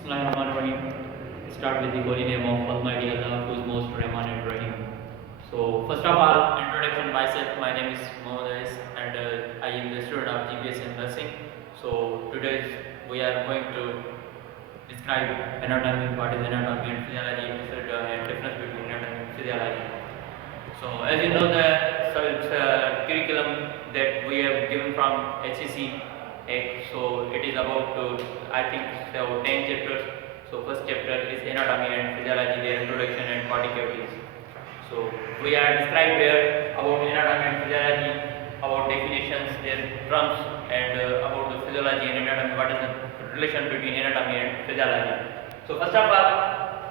Bismillahirrahmanirrahim. Start with the holy name of Almighty Allah, who is most Rahman and Rahim. So, first of all, introduction myself. My name is Mohammed Ais, and I am the student of GBS in nursing. So, today we are going to describe anatomy, what is anatomy and physiology, and difference between anatomy and physiology. So, as you know, the curriculum that we have given from HCC. So it is about I think 10 chapters. So first chapter is anatomy and physiology, their introduction and body cavities. So we are described here about anatomy and physiology, about definitions, their terms, and about the physiology and anatomy, what is the relation between anatomy and physiology. So first of all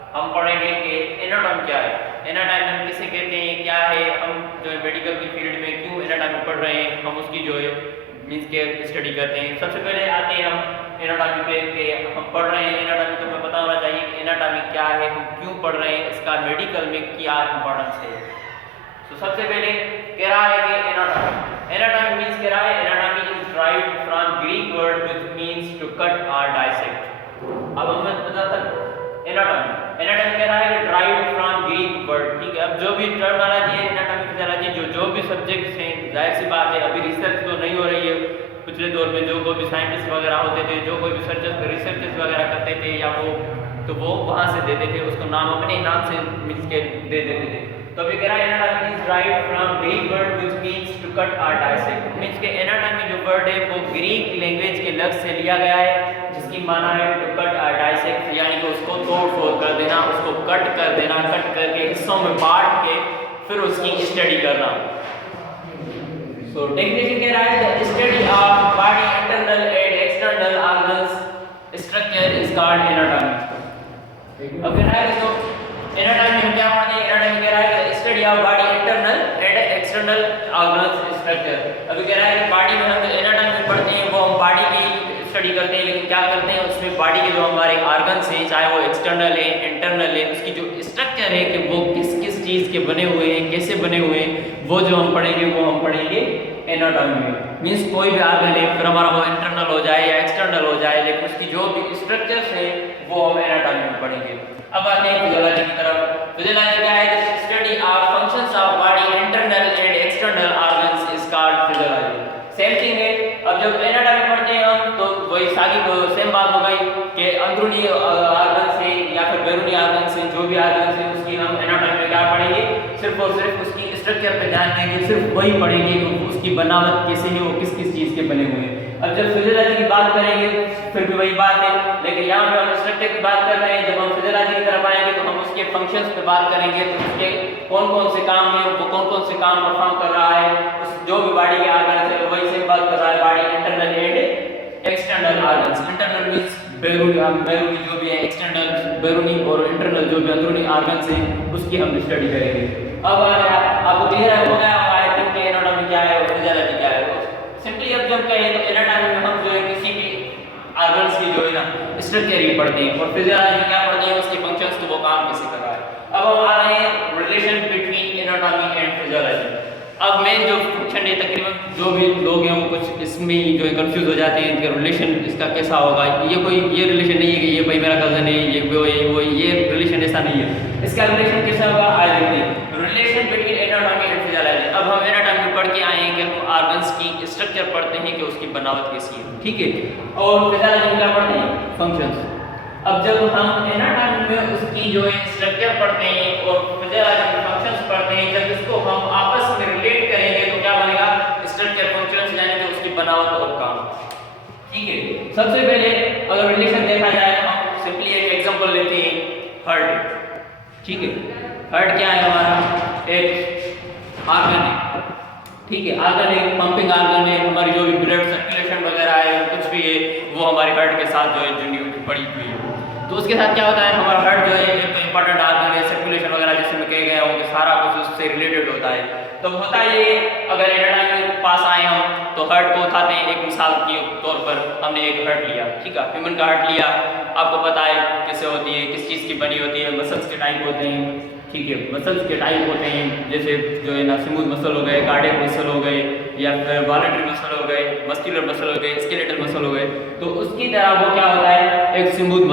हम पढ़ेंगे कि anatomy क्या है, anatomy हम किसे कहते हैं, क्या है, हम जो मेडिकल की फील्ड में क्यों एनाटॉमी पढ़ रहे हैं, हम उसकी जो है मीन्स के स्टडी करते हैं। सबसे पहले आते हैं हम एनाटॉमी पे कि हम पढ़ रहे हैं एनाटॉमी, तो हमें पता होना चाहिए कि एनाटॉमी क्या है, हम क्यों पढ़ रहे हैं, इसका मेडिकल में क्या इंपॉर्टेंस है। तो सबसे पहले कह रहा है कि एनाटॉमी मीन्स कह रहा है anatomy is derived from Greek word which means to cut और डाइसेक्ट। अब हमें पता था एनाटॉमी कह रहा है कि डिराइव्ड फ्रॉम ग्रीक वर्ड, ठीक है। अब जो भी टर्मिनोलॉजी है एनाटॉमी फिजियोलॉजी, जो भी सब्जेक्ट्स हैं, जाहिर सी बात है अभी रिसर्च तो नहीं हो रही है। पिछले दौर में जो कोई भी साइंटिस्ट वगैरह होते थे, जो कोई भी रिसर्चर्स वगैरह करते थे या वो वहाँ से देते थे, उसको नाम अपने नाम से मिल के दे देते थे। तो अभी कह रहा है anatomy is derived from Greek word which means to cut और डाइसेक्ट। मींस के एनाटॉमी जो वर्ड है वो ग्रीक लैंग्वेज के लफ्ज से लिया गया है, जिसकी माना है टू कट और डाइसेक्ट, यानी कि उसको तोड़ फोड़ कर देना, उसको कट कर देना, कट करके हिस्सों में बांट के फिर उसकी स्टडी करना। So definition कह रहा है the study of body internal and external organs structure is called anatomy। अब कह रहा है तो एनाटॉमी हम क्या पढ़ते हैं, एनाटॉमी कह रहा है the study of body internal and external organs structure। अभी कह रहा है कि बॉडी में हम जो एनाटॉमी पढ़ते हैं वो हम बॉडी की स्टडी करते हैं, लेकिन क्या करते हैं उसमें बॉडी के जो हमारे ऑर्गन्स हैं, चाहे वो एक्सटर्नल है इंटरनल है, उसकी जो स्ट्रक्चर है कि वो किस किस चीज़ के बने हुए हैं, कैसे बने हुए हैं, वो जो हम पढ़ेंगे वो हम पढ़ेंगे एनाटॉमी में। मीन्स कोई भी ऑर्गन है फिर हमारा वो इंटरनल हो जाए या एक्सटर्नल हो जाए, लेकिन उसकी जो भी स्ट्रक्चर्स हैं वो हम एनाटॉमी में पढ़ेंगे। अब आते हैं फिजियोलॉजी की तरफ। फिजियोलॉजी क्या है, study of functions of body internal and external organs is called physiology. Same thing है। अब जब एनाटॉमी पढ़ते हैं हम तो वही सारी सेम बात हो गई कि अंदरूनी ऑर्गन से या फिर बैरूनी ऑर्गन से जो भी ऑर्गन है उसकी हम एनाटॉमी में क्या पढ़ेंगे, सिर्फ और सिर्फ उसकी स्ट्रक्चर पे ध्यान देंगे, सिर्फ वही पढ़ेंगे कि उसकी बनावट कैसे है, वो किस किस चीज़ के बने हुए हैं। अब जब फिजियोलॉजी की बात करेंगे फिर भी वही बात है, लेकिन यहाँ पे हम स्ट्रक्चर की बात कर रहे हैं। जब हम फिजियोलॉजी की तरफ आएंगे तो हम उसके फंक्शंस पे बात करेंगे, तो उसके कौन कौन से काम है, वो कौन कौन से काम परफॉर्म कर रहा है, उस जो भी बॉडी के ऑर्गन है वही से बात कर रहा है, body internal and external organs. Internal means बैरूनी जो भी है, एक्सटर्नल बैरूनी और इंटरनल जो भी अंदरूनी ऑर्गन्स हैं उसकी हम स्टडी करेंगे। अब आपको क्लियर हो गया आई थिंक कि एनाटॉमी क्या है और फिजियोलॉजी क्या है। सिंपली अब जब कहें तो एनाटॉमी में हम जो है किसी भी ऑर्गन्स की जो है ना स्ट्रक्चर ही पढ़ते हैं, और फिजियोलॉजी में क्या पढ़ते हैं, उसके फंक्शंस, तो वो काम कैसे कर रहा है। अब हम आ रहे हैं relation between anatomy and physiology. अब मेन जो फंक्शन है, तकरीबन जो भी लोग हैं वो कुछ इसमें ही जो है कंफ्यूज हो जाते हैं कि रिलेशन इसका कैसा होगा। ये रिलेशन नहीं है कि ये भाई मेरा कजन है, ये वो ये रिलेशन ऐसा नहीं है। इसका रिलेशन कैसा होगा, आज देखते हैं relation between anatomy and physiology. अब हम एनाटॉमी पढ़ के आए हैं कि हम ऑर्गन्स की स्ट्रक्चर पढ़ते हैं कि उसकी बनावट कैसी है, ठीक है, और फिजियोलॉजी में क्या पढ़ते हैं, फंक्शंस। अब जब हम एनाटॉमी में उसकी जो है स्ट्रक्चर पढ़ते हैं और फिजियोलॉजी में फंक्शंस पढ़ते हैं, जब इसको हम आपस में रिलेट करेंगे तो क्या बनेगा, स्ट्रक्चर फंक्शंस, यानी कि उसकी बनावट और काम, ठीक है। सबसे पहले अगर रिलेशन देखा जाए तो हम सिंपली एक एग्जांपल लेते हैं, हार्ट, ठीक है। हार्ट क्या है, हमारा एक ऑर्गन है, ठीक है, ऑर्गन एक पंपिंग ऑर्गन है, हमारी जो भी ब्लड सर्कुलेशन वगैरह है कुछ भी है वो हमारे हार्ट के साथ जो है जुड़ी पड़ी हुई है। तो उसके साथ क्या होता है, हमारा हार्ट जो है एक तो इंपॉर्टेंट ऑर्गन है, सर्कुलेशन वगैरह जैसे मैं कह गया हूँ कि सारा कुछ उससे रिलेटेड होता है। तो होता ये अगर एनाटॉमी के पास आए हम तो हार्ट को उठाते हैं, एक मिसाल के तौर पर हमने एक हार्ट लिया, ठीक है, ह्यूमन का हार्ट लिया, आपको पता है कैसे होती है, किस चीज़ की बनी होती है, मसल्स के टाइप होते हैं, ठीक है, मसल्स के टाइप होते हैं, जैसे जो है ना स्मूथ मसल हो गए, कार्डियक मसल हो गए, या फिर वॉलेटरी मसल हो गए, मस्कुलर मसल हो गए, स्केलेटल मसल हो गए, तो उसकी तरह वो क्या होता है, एक स्मूथ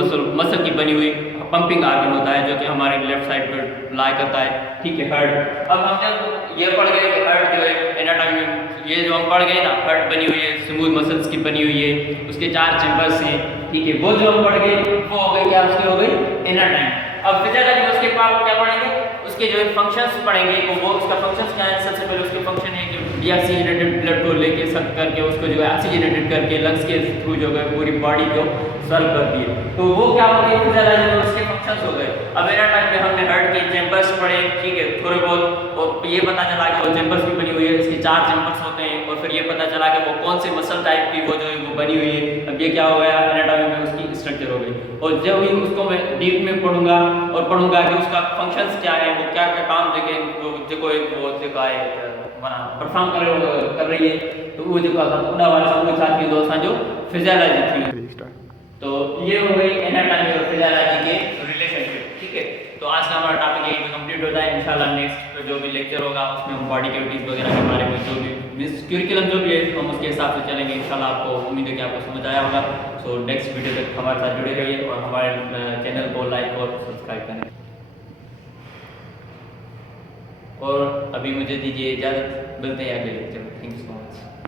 मसल की बनी हुई पंपिंग आर्गन होता है जो कि हमारे लेफ्ट साइड पर लाई करता है, ठीक है, हार्ट। अब हम जब ये पढ़ गए कि हार्ट जो है एनाटॉमी में, ये जो हम पढ़ गए ना, हार्ट बनी हुई है स्मूथ मसल्स की बनी हुई है, उसके 4 चैम्बर्स हैं, ठीक है, वो जो हम पढ़ गए वो हो गई क्या, उसकी हो गई एनाटॉमी। अब फिजियोलॉजी में उसके बाद क्या पढ़ेंगे, उसके जो फंक्शंस पढ़ेंगे, तो वो उसका फंक्शंस क्या है, सबसे पहले उसके फंक्शन है कि डीऑक्सीजनेटेड ब्लड को लेके सक करके उसको जो है ऑक्सीजनेटेड करके लंग्स के थ्रू जो है पूरी बॉडी को सर्व करती है, तो वो क्या हो गई फिजियोलॉजी में उसके फंक्शंस हो गए। अब एनाटॉमी में हमने हार्ट के चैम्बर्स पढ़े, ठीक है, थोड़े बहुत, और ये पता चला कि वो चैम्बर्स भी बनी हुई है, इसके 4 चैम्बर्स होते हैं, और फिर ये पता चला कि वो कौन से मसल टाइप की वो जो है वो बनी हुई है। अब ये क्या हो गया, एनाटॉमी में उसकी स्ट्रक्चर हो गई, और जब ही उसको मैं डीप में पढ़ूंगा और पढ़ूंगा कि उसका फंक्शंस क्या है, वो क्या क्या काम परफॉर्म कर रही है, तो वो जो जो फिजियोलॉजी थी। तो ये हो गई एनाटॉमी और फिजियोलॉजी के रिलेशनशिप, ठीक है। तो आज का हमारा टॉपिक यही पे कंप्लीट होता है। इंशाल्लाह नेक्स्ट जो भी लेक्चर होगा उसमें हम बॉडी कैविटीज वगैरह के बारे में जो भी मींस क्यूरिकुलम जो भी है हम उसके हिसाब से चलेंगे। इंशाल्लाह आपको उम्मीद है कि आपको समझ आया होगा। सो नेक्स्ट वीडियो तक हमारे साथ जुड़े रहिए और हमारे चैनल को लाइक और सब्सक्राइब करें। और अभी मुझे दीजिए इजाज़त, मिलते हैं अगले लेक्चर में। Thank you so much.